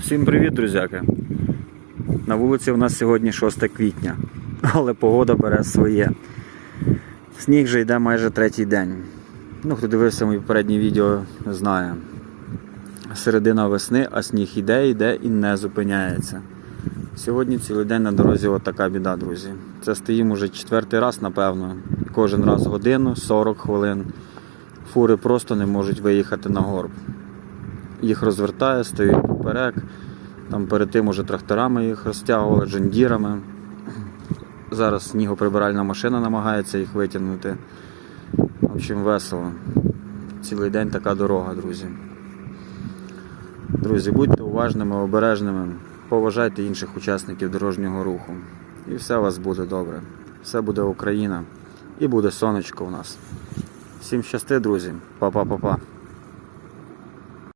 Всім привіт, друзяки! На вулиці у нас сьогодні 6 квітня, але погода бере своє. Сніг вже йде майже третій день. Ну, хто дивився моє попереднє відео, знає. Середина весни, а сніг іде, йде і не зупиняється. Сьогодні цілий день на дорозі от така біда, друзі. Це стоїмо вже четвертий раз, напевно. Кожен раз годину, 40 хвилин. Фури просто не можуть виїхати на горб їх розвертає, стоїть поперек. Там перед тим уже тракторами їх розтягували, джендірами. Зараз снігоприбиральна машина намагається їх витягнути. В общем, весело. Цілий день така дорога, друзі. Друзі, будьте уважними, обережними, поважайте інших учасників дорожнього руху. І все у вас буде добре. Все буде Україна і буде сонечко у нас. Всім щасти, друзі. Па-па-па-па.